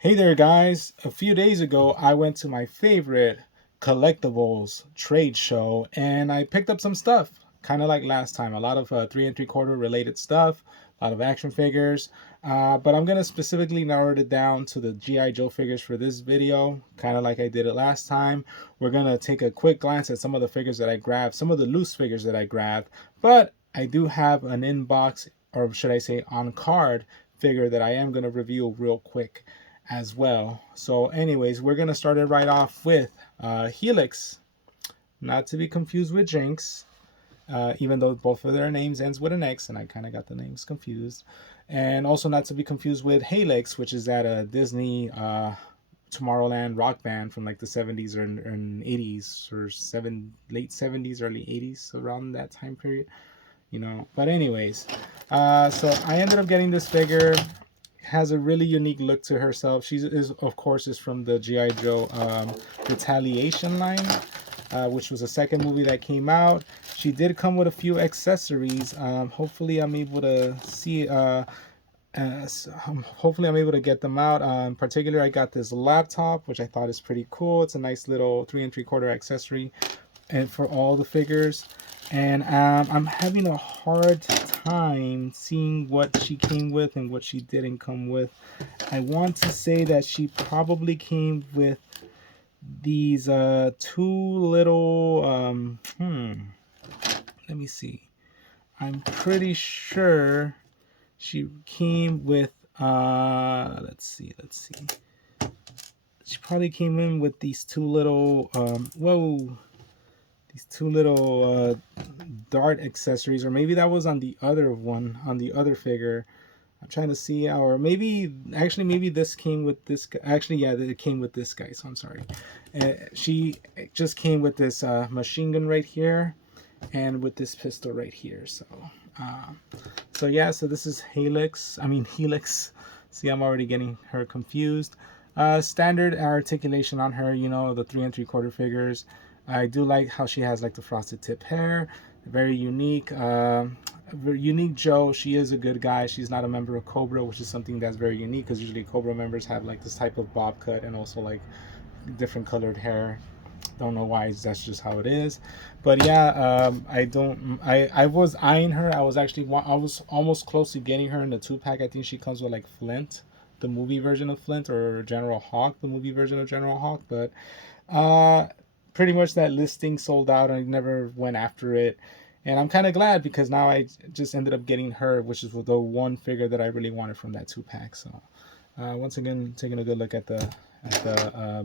Hey there, guys. A few days ago, I went to my favorite collectibles trade show and I picked up some stuff, kind of like last time. A lot of 3 3/4 related stuff, a lot of action figures. But I'm going to specifically narrow it down to the G.I. Joe figures for this video, kind of like I did it last time. We're going to take a quick glance at some of the figures that I grabbed, some of the loose figures that I grabbed. But I do have an inbox, or should I say on card, figure that I am going to review real quick as well. So anyways, we're gonna start it right off with Helix, not to be confused with Jinx, even though both of their names ends with an X, and I kind of got the names confused. And also not to be confused with Helix, which is that Disney Tomorrowland rock band from like the 70s or 80s or late 70s, early 80s, around that time period. But anyways, so I ended up getting this figure. Has a really unique look to herself. She is, of course, is from the GI Joe Retaliation line, which was the second movie that came out. She did come with a few accessories. Hopefully I'm able to see hopefully I'm able to get them out. In particular, I got this laptop, which I thought is pretty cool. It's a nice little 3 3/4 accessory and for all the figures. And I'm having a hard time seeing what she came with and what she didn't come with. I want to say that she probably came with these two little let me see. I'm pretty sure she came with let's see. She probably came in with these two little these two little dart accessories, or maybe that was on the other one, on the other figure. I'm trying to see, or maybe this came with this guy. Actually, yeah, it came with this guy, so I'm sorry. She just came with this machine gun right here and with this pistol right here. Uh, so this is Helix. See, I'm already getting her confused. Standard articulation on her, the 3 3/4 figures. I do like how she has like the frosted tip hair, very unique. Very unique Joe. She is a good guy. She's not a member of Cobra, which is something that's very unique because usually Cobra members have like this type of bob cut and also like different colored hair. Don't know why, that's just how it is. But yeah, I was eyeing her. I was almost close to getting her in the 2 pack. I think she comes with like Flint, the movie version of Flint, or General Hawk, the movie version of General Hawk. But uh pretty much that listing sold out. I never went after it, and I'm kind of glad because now I just ended up getting her, which is the one figure that I really wanted from that 2 pack. So once again, taking a good look at the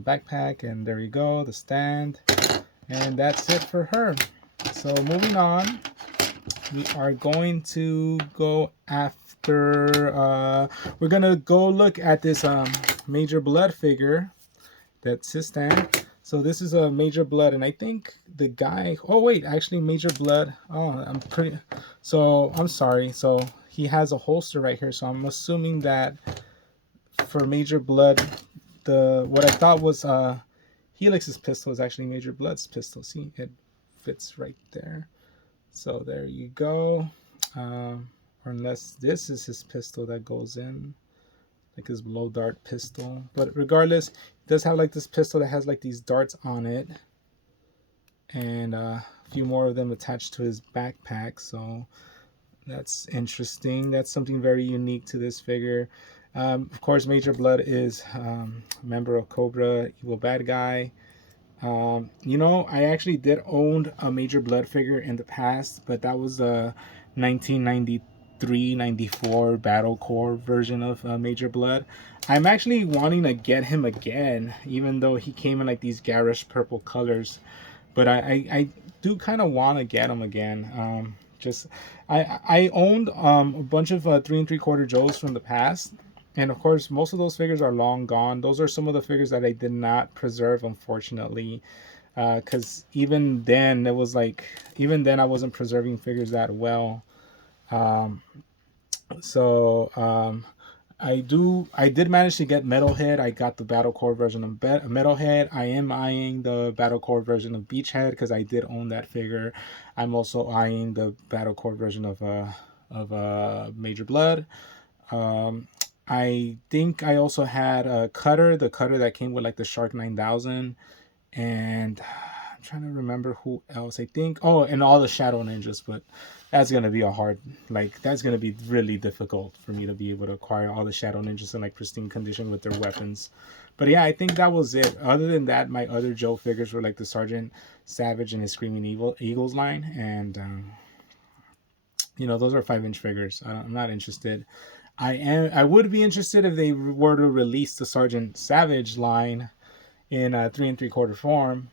backpack, and there you go, the stand, and that's it for her. So moving on, we are going to go after we're gonna go look at this Major Bludd figure. That's his stand. So this is a Major Bludd, and I think the guy, oh wait, actually Major Bludd, so I'm sorry, so he has a holster right here, so I'm assuming that for Major Bludd, what I thought was Helix's pistol is actually Major Bludd's pistol. See, it fits right there. So there you go. Or unless this is his pistol that goes in, like his blow dart pistol. But regardless, he does have like this pistol that has like these darts on it, and a few more of them attached to his backpack. So that's interesting. That's something very unique to this figure. Of course, Major Bludd is a member of Cobra, evil bad guy. I actually did own a Major Bludd figure in the past, but that was the 1993-94 Battle Core version of Major Bludd. I'm actually wanting to get him again, even though he came in like these garish purple colors. But I do kind of want to get him again. Just I owned a bunch of 3 3/4 Joes from the past, and of course most of those figures are long gone. Those are some of the figures that I did not preserve, unfortunately, because even then I wasn't preserving figures that well. Um, so I did manage to get Metalhead. I got the Battle Core version of Metalhead. I am eyeing the Battle Core version of Beachhead because I did own that figure. I'm also eyeing the Battle Core version of Major Bludd. Um, I think I also had a Cutter, the Cutter that came with like the Shark 9000, and I'm trying to remember who else. I think and all the Shadow Ninjas, but that's gonna be a hard, like that's gonna be really difficult for me to be able to acquire all the Shadow Ninjas in like pristine condition with their weapons. But yeah, I think that was it. Other than that, my other Joe figures were like the Sergeant Savage and his Screaming Eagles line, and those are 5-inch figures. I'm not interested. I would be interested if they were to release the Sergeant Savage line in a 3 3/4 form.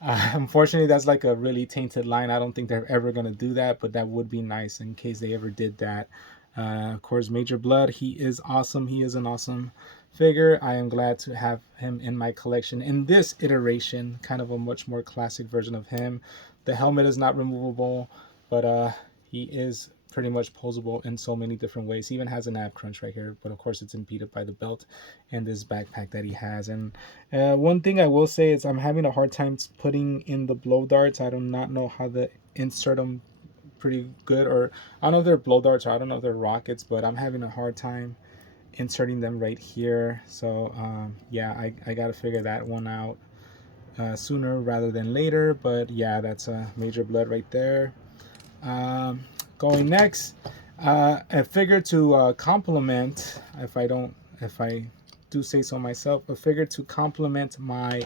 Unfortunately, that's like a really tainted line. I don't think they're ever gonna do that, but that would be nice in case they ever did that. Of course, Major Bludd, he is awesome. He is an awesome figure. I am glad to have him in my collection. In this iteration, kind of a much more classic version of him. The helmet is not removable, but he is pretty much posable in so many different ways. He even has an ab crunch right here, but of course it's impeded by the belt and this backpack that he has. And one thing I will say is I'm having a hard time putting in the blow darts. I do not know how to insert them pretty good, or I don't know if they're blow darts or I don't know if they're rockets, but I'm having a hard time inserting them right here. So yeah, I got to figure that one out sooner rather than later. But yeah, that's a Major Bludd right there. Going next, a figure to complement, if I do say so myself, a figure to complement my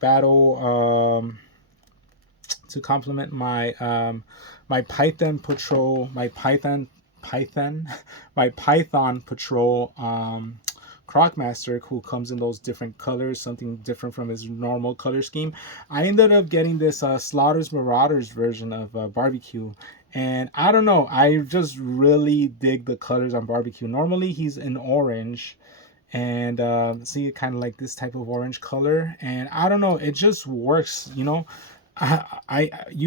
battle, to complement my Python Patrol, my Python Patrol Crocmaster, who comes in those different colors, something different from his normal color scheme. I ended up getting this Slaughter's Marauders version of Barbecue. And I don't know, I just really dig the colors on Barbecue. Normally he's in orange, and see, kind of like this type of orange color, and I don't know, it just works, you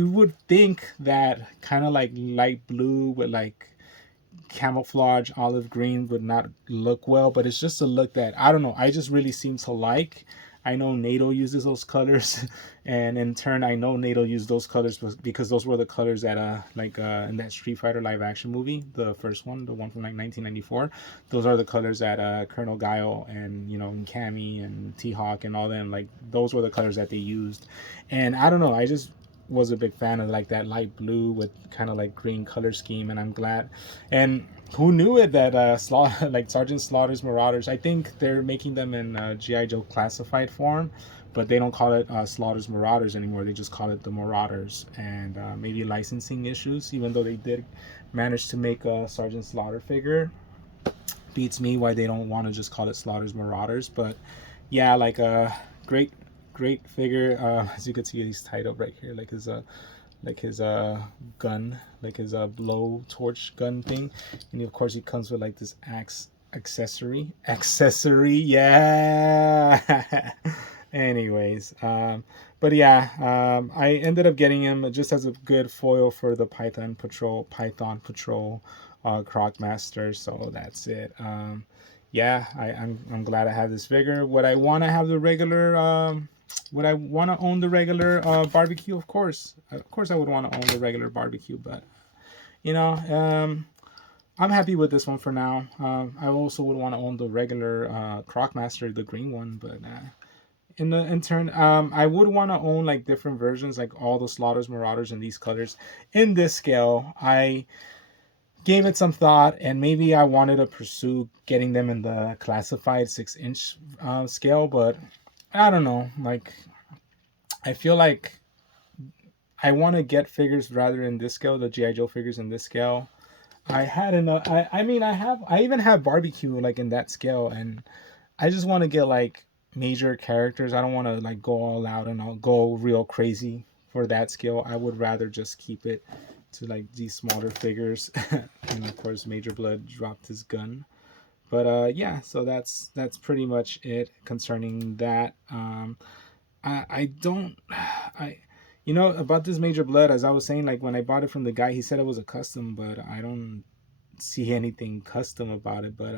would think that kind of like light blue with like camouflage olive green would not look well, but it's just a look that I don't know, I just really seem to like. I know NATO uses those colors, and in turn I know NATO used those colors because those were the colors that in that Street Fighter live action movie, the first one, the one from like 1994. Those are the colors that Colonel Guile and and Cammy and T-Hawk and all them, like those were the colors that they used. And I don't know, I just was a big fan of like that light blue with kind of like green color scheme, and I'm glad. And who knew it that like Sergeant Slaughter's Marauders, I think they're making them in GI Joe classified form, but they don't call it Slaughter's Marauders anymore. They just call it the Marauders, and maybe licensing issues, even though they did manage to make a Sergeant Slaughter figure. Beats me why they don't want to just call it Slaughter's Marauders. But yeah, like a great figure. As you can see, he's tied up right here, like his gun, like his blow torch gun thing. And of course he comes with like this axe accessory, yeah. Anyways, but yeah, I ended up getting him just as a good foil for the Python Patrol Crocmaster. So that's it. Yeah, I'm glad I have this figure. Would I want to have the regular would I want to own the regular barbecue? Of course I would want to own the regular barbecue, but you know, I'm happy with this one for now. I also would want to own the regular Crocmaster, the green one, but in turn, I would want to own like different versions, like all the Slaughters Marauders in these colors in this scale. I gave it some thought, and maybe I wanted to pursue getting them in the classified 6-inch scale, but I don't know. Like, I feel like I want to get figures rather in this scale, the GI Joe figures in this scale. I had enough. I mean, I even have barbecue like in that scale, and I just want to get like major characters. I don't want to like go all out and I'll go real crazy for that scale. I would rather just keep it to like these smaller figures. And of course, Major Bludd dropped his gun. But yeah, so that's pretty much it concerning that. I don't I about this Major Bludd, as I was saying, like when I bought it from the guy, he said it was a custom, but I don't see anything custom about it. But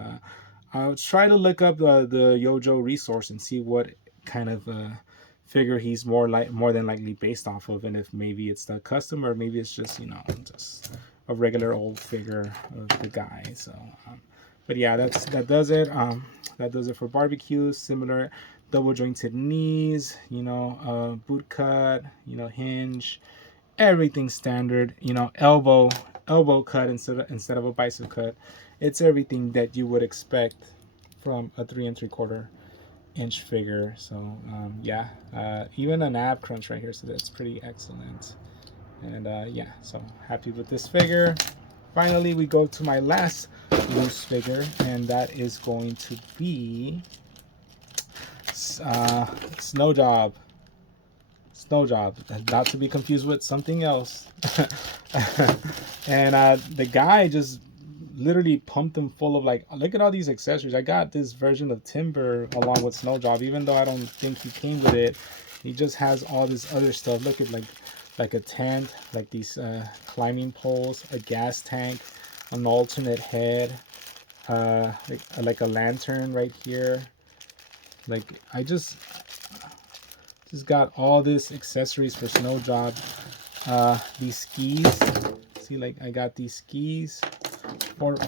I'll try to look up the YoJoe resource and see what kind of figure he's more than likely based off of, and if maybe it's the custom or maybe it's just just a regular old figure of the guy. So But yeah, that does it. That does it for barbecue. Similar double jointed knees, boot cut, hinge, everything standard. Elbow cut instead of a bicep cut. It's everything that you would expect from a 3 3/4 inch figure. So yeah, even an ab crunch right here, so that's pretty excellent. And yeah, so happy with this figure. Finally, we go to my last loose figure, and that is going to be Snow Job. Snow Job, not to be confused with something else. And the guy just literally pumped him full of, like, look at all these accessories. I got this version of Timber along with Snow Job, even though I don't think he came with it. He just has all this other stuff. Look at like a tent, like these climbing poles, a gas tank, an alternate head, like a lantern right here. Like, I just got all this accessories for Snow Job. These skis, see, like, I got these skis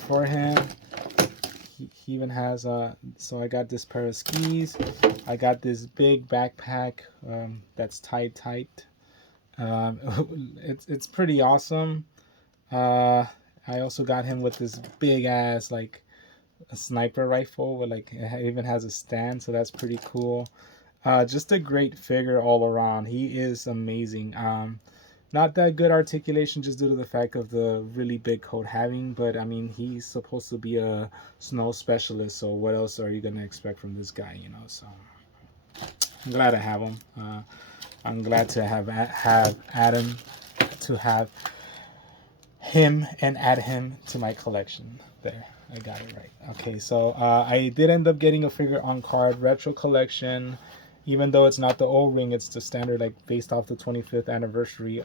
for him. He even has so I got this pair of skis. I got this big backpack that's tight. It's pretty awesome. I also got him with this big ass, like, a sniper rifle with, like, it even has a stand, so that's pretty cool. Just a great figure all around. He is amazing. Not that good articulation just due to the fact of the really big coat having, but I mean, he's supposed to be a snow specialist, so what else are you gonna expect from this guy, So I'm glad to have him. I'm glad to have Adam, to have him and add him to my collection. There, I got it right. Okay, so I did end up getting a figure on card retro collection. Even though it's not the O-ring, it's the standard, like, based off the 25th anniversary.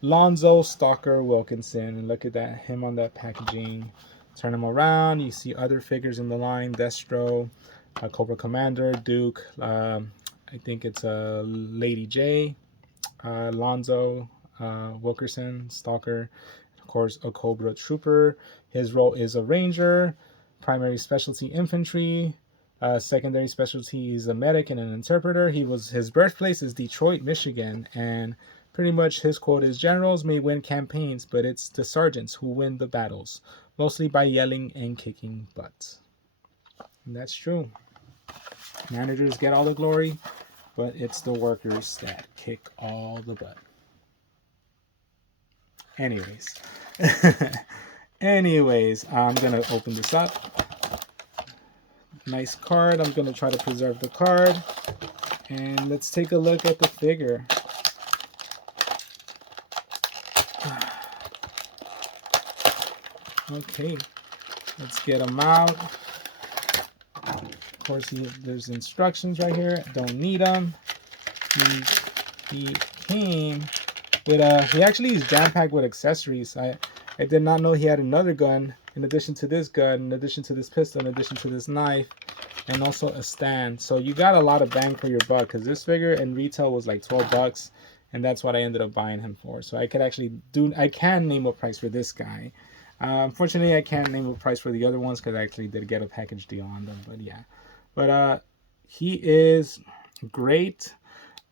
Lonzo Stalker Wilkinson, and look at that, him on that packaging. Turn him around, you see other figures in the line: Destro, Cobra Commander, Duke. I think it's Lady J, Lonzo Wilkerson, Stalker. Of course, a Cobra Trooper. His role is a Ranger. Primary specialty infantry. Secondary specialty is a medic and an interpreter. His birthplace is Detroit, Michigan, and pretty much his quote is: generals may win campaigns, but it's the sergeants who win the battles, mostly by yelling and kicking butts. And that's true. Managers get all the glory, but it's the workers that kick all the butt. Anyways, I'm gonna open this up. Nice card. I'm gonna try to preserve the card, and let's take a look at the figure. Okay, let's get him out. Of course, there's instructions right here. Don't need them. He came with he actually is jam-packed with accessories. I did not know he had another gun in addition to this gun, in addition to this pistol, in addition to this knife, and also a stand. So you got a lot of bang for your buck, because this figure in retail was like $12, and that's what I ended up buying him for. So I can name a price for this guy. Unfortunately, I can't name a price for the other ones because I actually did get a package deal on them. But yeah, he is great.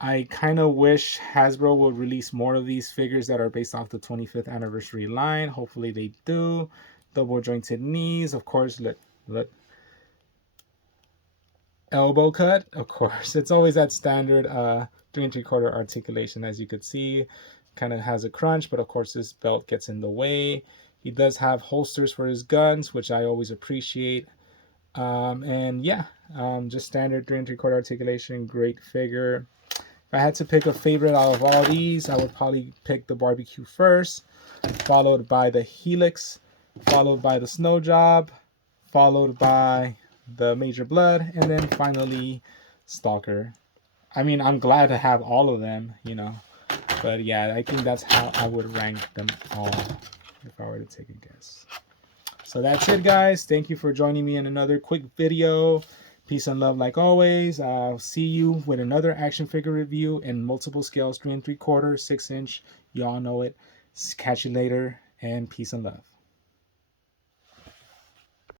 I kind of wish Hasbro would release more of these figures that are based off the 25th anniversary line. Hopefully they do. Double jointed knees, of course. Look. Elbow cut, of course. It's always that standard 3 3/4 articulation, as you could see. Kind of has a crunch, but of course this belt gets in the way. He does have holsters for his guns, which I always appreciate. And yeah, just standard 3 3/4 articulation. Great figure. If I had to pick a favorite out of all these, I would probably pick the barbecue first, followed by the Helix, followed by the Snow Job, followed by the Major Bludd, and then finally Stalker. I mean, I'm glad to have all of them, but yeah, I think that's how I would rank them all if I were to take a guess. So that's it, guys. Thank you for joining me in another quick video. Peace and love like always. I'll see you with another action figure review in multiple scales, 3 3/4, 6 inch. Y'all know it. Catch you later, and peace and love.